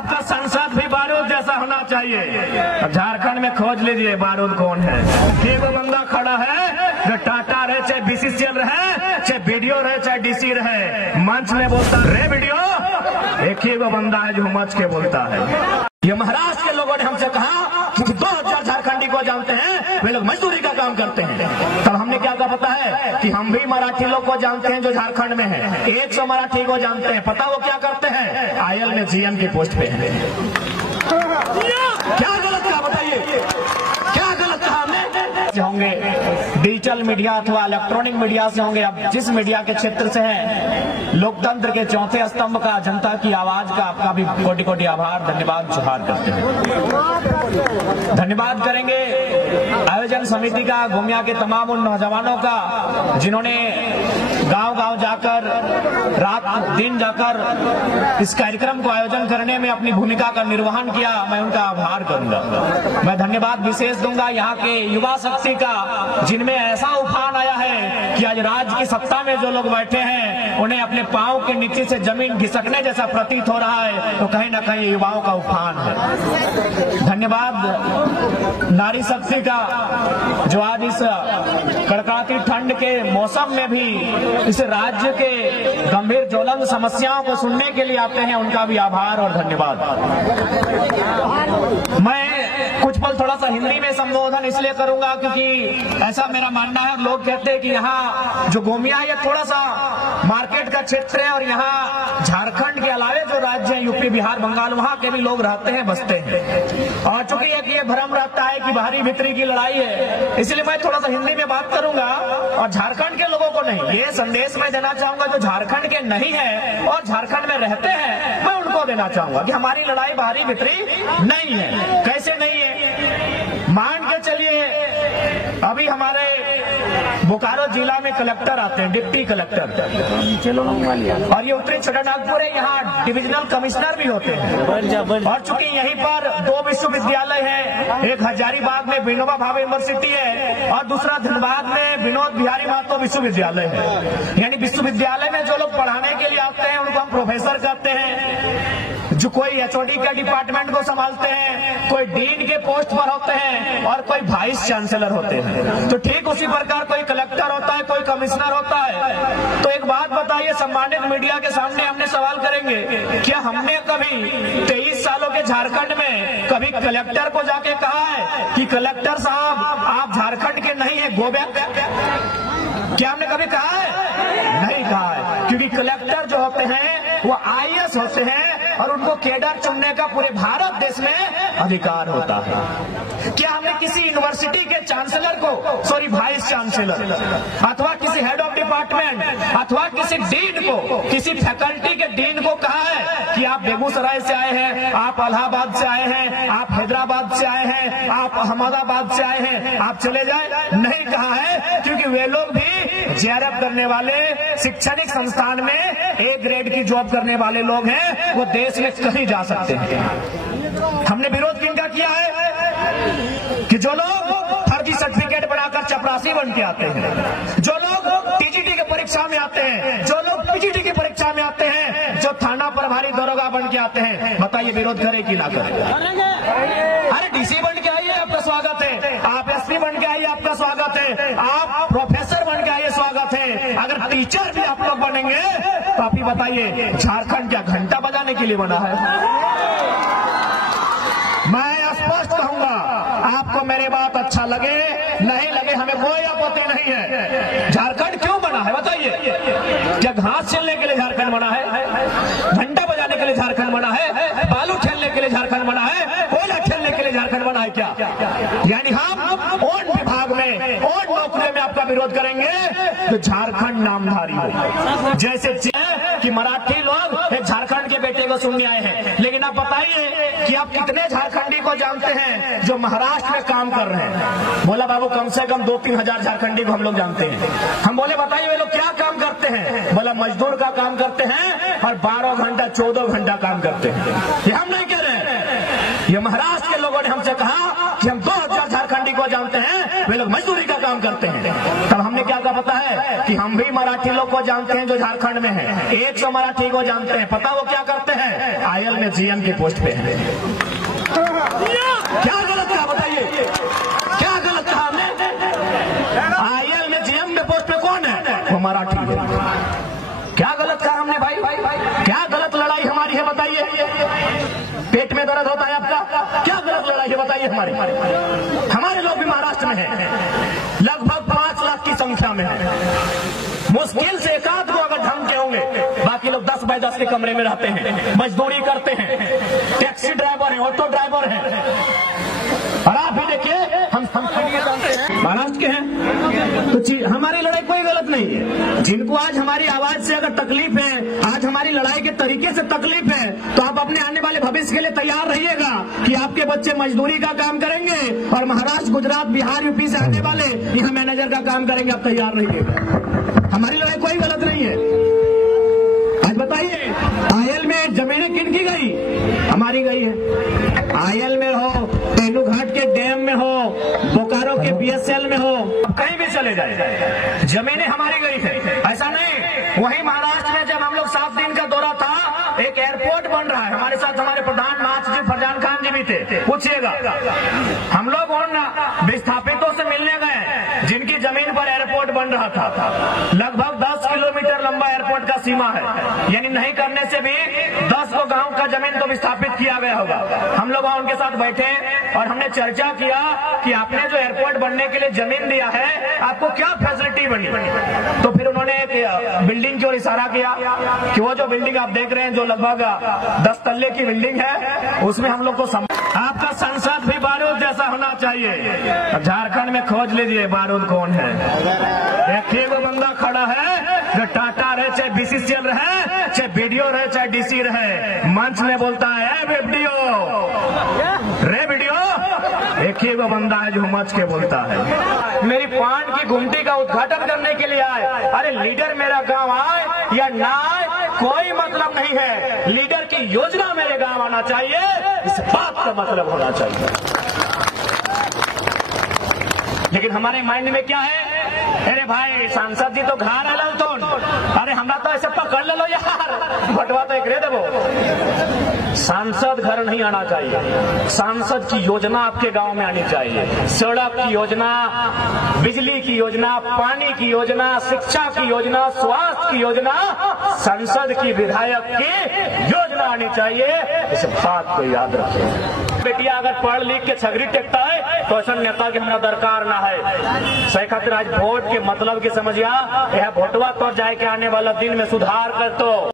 आपका संसद भी बारूद जैसा होना चाहिए। झारखंड में खोज लीजिए बारूद कौन है। एक बंदा खड़ा है जो टाटा रहे, चाहे बीसीसीएल रहे, चाहे बीडीओ रहे, चाहे डीसी रहे, मंच में बोलता रे बीडीओ, एक ही वो बंदा है जो मंच के बोलता है। ये महाराष्ट्र के लोगों ने हमसे कहा कि 2000 झारखंडी को जानते हैं, वे लोग मजदूरी का काम करते हैं। तब हमने क्या कहा पता है कि हम भी मराठी लोग को जानते हैं जो झारखंड में है, 100 मराठी को जानते हैं। पता वो क्या करते हैं? आयल में जीएम की पोस्ट पे है। क्या गलत कहा बताइए, क्या गलत कहा हमने? होंगे डिजिटल मीडिया अथवा इलेक्ट्रॉनिक मीडिया से होंगे, अब जिस मीडिया के क्षेत्र से है, लोकतंत्र के चौथे स्तंभ का, जनता की आवाज का आपका भी कोटि कोटि आभार, धन्यवाद जोहार करते हैं। धन्यवाद करेंगे आयोजन समिति का, गोमिया के तमाम उन नौजवानों का जिन्होंने गांव गांव जाकर, रात दिन जाकर इस कार्यक्रम को आयोजन करने में अपनी भूमिका का निर्वहन किया। मैं उनका आभार करूंगा। मैं धन्यवाद विशेष दूंगा यहाँ के युवा शक्ति का, जिनमें ऐसा उफान आया है कि आज राज्य की सत्ता में जो लोग बैठे हैं उन्हें अपने पांव के नीचे से जमीन घिसकने जैसा प्रतीत हो रहा है। तो कहीं ना कहीं युवाओं का उफान है। धन्यवाद नारी शक्ति का, जो आज इस कड़कड़ाती ठंड के मौसम में भी इस राज्य के गंभीर ज्वलंत समस्याओं को सुनने के लिए आते हैं। उनका भी आभार और धन्यवाद। मैं कुछ पल थोड़ा सा हिंदी में संबोधन इसलिए करूंगा क्योंकि ऐसा मेरा मानना है, और लोग कहते हैं कि यहाँ जो गोमिया है ये थोड़ा सा मार्केट का क्षेत्र है, और यहाँ झारखंड के अलावे जो राज्य है यूपी बिहार बंगाल, वहाँ के भी लोग रहते हैं, बसते हैं। और चूंकि एक ये भ्रम रहता है कि बाहरी भीतरी की लड़ाई है, इसलिए मैं थोड़ा सा हिंदी में बात करूंगा और झारखंड के लोगों को नहीं, ये संदेश मैं देना चाहूंगा जो झारखंड के नहीं है और झारखंड में रहते हैं, मैं उनको देना चाहूंगा कि हमारी लड़ाई बाहरी भीतरी नहीं है। कैसे नहीं है? मान के चलिए अभी हमारे बोकारो जिला में कलेक्टर आते हैं, डिप्टी कलेक्टर, और ये उत्तरी छोटानागपुर है, यहाँ डिविजनल कमिश्नर भी होते हैं। और चूंकि यहीं पर 2 विश्वविद्यालय हैं, एक हजारीबाग में विनोबा भावे यूनिवर्सिटी है और दूसरा धनबाद में विनोद बिहारी महतो विश्वविद्यालय है। यानी विश्वविद्यालय में जो लोग पढ़ाने के लिए आते हैं उनको हम प्रोफेसर कहते हैं। जो कोई एचओडी के डिपार्टमेंट को संभालते हैं, कोई डीन के पोस्ट पर होते हैं और कोई वाइस चांसलर होते हैं। तो ठीक उसी प्रकार कोई कलेक्टर होता है, कोई कमिश्नर होता है। तो एक बात बताइए, सम्मानित मीडिया के सामने हमने सवाल करेंगे, क्या हमने कभी 23 सालों के झारखंड में कभी कलेक्टर को जाके कहा है कि कलेक्टर साहब आप झारखंड के नहीं है, गो बैक? क्या हमने कभी कहा है? नहीं कहा है, क्योंकि कलेक्टर जो होते हैं वो आईएएस होते हैं और उनको कैडर चुनने का पूरे भारत देश में अधिकार होता है। क्या हमने किसी यूनिवर्सिटी के चांसलर को, सॉरी वाइस चांसलर, अथवा किसी हेड ऑफ डिपार्टमेंट अथवा किसी डीन को, किसी फैकल्टी के डीन को कहा है कि आप बेगूसराय से आए हैं, आप इलाहाबाद से आए हैं, आप हैदराबाद से आए हैं, आप अहमदाबाद से आए हैं, आप चले जाए? नहीं कहा है, क्योंकि वे लोग भी जेआरएफ करने वाले, शैक्षणिक संस्थान में ए ग्रेड की जॉब करने वाले लोग हैं, वो देश में कहीं जा सकते हैं। हमने विरोध किनका किया है कि जो लोग फर्जी सर्टिफिकेट बनाकर चपरासी बन के आते हैं, जो लोग टीजीटी की परीक्षा में आते हैं, जो लोग पीजीटी की परीक्षा में आते हैं, जो थाना प्रभारी दरोगा बन के आते हैं, बताइए विरोध करे कि ना करे? अरे डीसी बन के आइए, आपका स्वागत है। आप एसपी बन के आइए, आपका स्वागत है। आप प्रोफेसर बन के आइए, स्वागत है। अगर टीचर भी आप लोग बनेंगे तो आप ही बताइए, झारखंड क्या घंटा बजाने के लिए बना है? मैं स्पष्ट कहूंगा, आपको मेरी बात अच्छा लगे नहीं लगे, हमें कोई आपत्ति नहीं है। झारखंड क्यों बना है बताइए? क्या घास छीलने के लिए झारखंड बना है? घंटा बजाने के लिए झारखंड बना है? बालू खेलने के लिए झारखंड बना है? कोयला खेलने के लिए झारखंड बना है क्या? यानी हम उन विभाग में, उन नौकरियों में आपका विरोध करेंगे तो झारखंड नामधारी हो। जैसे कि मराठी लोग एक झारखंड के बेटे को सुनने आए हैं, लेकिन आप बताइए कि आप कितने झारखंडी को जानते हैं जो महाराष्ट्र में काम कर रहे हैं? बोला बाबू कम से कम 2-3 हजार झारखंडी को हम लोग जानते हैं। हम बोले बताइए वे लोग क्या काम करते हैं? बोला मजदूर का काम करते हैं और 12 घंटा 14 घंटा काम करते हैं। ये हम नहीं कह रहे हैं, ये महाराष्ट्र के लोगों ने हमसे कहा कि हम 2000 झारखंडी को जानते हैं, वे लोग मजदूरी का काम करते हैं। तब हमने क्या कहा पता है कि हम भी मराठी लोग को जानते हैं जो झारखंड में है, 100 मराठी को जानते हैं। पता वो क्या करते हैं? आईएल में जीएम की पोस्ट पे है। क्या गलत कहा बताइए, क्या गलत कहा हमने? आईएल में जीएम के पोस्ट पे कौन है? वो मराठी है। क्या गलत कहा हमने भाई? क्या गलत लड़ाई हमारी है बताइए? पेट में दर्द होता है आपका, क्या गलत लड़ाई है बताइए हमारी? हमारे लोग भी महाराष्ट्र में हैं, लगभग 5 लाख की संख्या में है। मुश्किल से एक आध को अगर ढंग के होंगे, बाकी लोग 10 बाय 10 के कमरे में रहते हैं, मजदूरी करते हैं, टैक्सी ड्राइवर है, ऑटो ड्राइवर है। और आप भी देखिए, हम जानते हैं महाराष्ट्र के हैं, तो हमारी लड़ाई कोई गलत नहीं है। जिनको आज हमारी आवाज से अगर तकलीफ है, आज हमारी लड़ाई के तरीके से तकलीफ है, तो आप अपने आने वाले भविष्य के लिए तैयार रहिएगा कि आपके बच्चे मजदूरी का काम करेंगे और महाराष्ट्र, गुजरात, बिहार, यूपी से आने वाले यहाँ मैनेजर का काम करेंगे। आप तैयार रहिएगा, हमारी लड़ाई कोई गलत नहीं है। आज बताइए, आईएल में जमीनें किन की गई? हमारी गई है। आईएल में हो, तेनू घाट के डैम में हो, बोकारो के बीएसएल में हो, कहीं भी चले जाए, जमीनें हमारी गई है। ऐसा नहीं, वहीं महाराष्ट्र में जब हम लोग 7 दिन का दौरा था, एक एयरपोर्ट बन रहा है, हमारे साथ हमारे प्रधान नाथ जी, फरजान खान जी भी थे। पूछिएगा, हम लोग उन विस्थापितों से मिलने गए जिनकी जमीन पर एयरपोर्ट बन रहा था। लगभग 10 किलोमीटर लंबा एयरपोर्ट का सीमा है, यानी नहीं करने से भी 10 को गांव का जमीन तो विस्थापित किया गया होगा। हम लोग उनके साथ बैठे और हमने चर्चा किया कि आपने जो एयरपोर्ट बनने के लिए जमीन दिया है, आपको क्या फैसिलिटी बनी? तो फिर उन्होंने एक बिल्डिंग की ओर इशारा किया कि वो जो बिल्डिंग आप देख रहे हैं, जो लगभग 10 तल्ले की बिल्डिंग है, उसमें हम लोग को आपका संसद भी बारूद जैसा होना चाहिए। झारखंड में खोज लीजिए बारूद कौन है। एक वो बंदा खड़ा है जो टाटा रहे, चाहे बीसीसीएल रहे, चाहे बीडीओ रहे, चाहे डीसी रहे, मंच में बोलता है वीडियो रे वीडियो। एक ही वो बंदा है जो मंच के बोलता है। मेरी पान की गुमटी का उद्घाटन करने के लिए आए। अरे लीडर मेरा गांव आए या ना आए, कोई मतलब नहीं है। लीडर की योजना मेरे गांव आना चाहिए, इस बात का मतलब होना चाहिए। लेकिन हमारे माइंड में क्या है? अरे भाई सांसद जी तो घर है तो, अरे हमरा तो ऐसे पकड़ लो यार, बटवा तो एक रे देवो। सांसद घर नहीं आना चाहिए, सांसद की योजना आपके गांव में आनी चाहिए। सड़क की योजना, बिजली की योजना, पानी की योजना, शिक्षा की योजना, स्वास्थ्य की योजना, संसद की विधायक की योजना आनी चाहिए। इस बात को याद रखें। बेटिया अगर पढ़ लिख के छगरी टेकता है तो ऐसा नेता के हमारा दरकार ना है। सही खातिर आज वोट के मतलब की समझिया, यह वोटवा तो जाए के आने वाला दिन में सुधार कर तो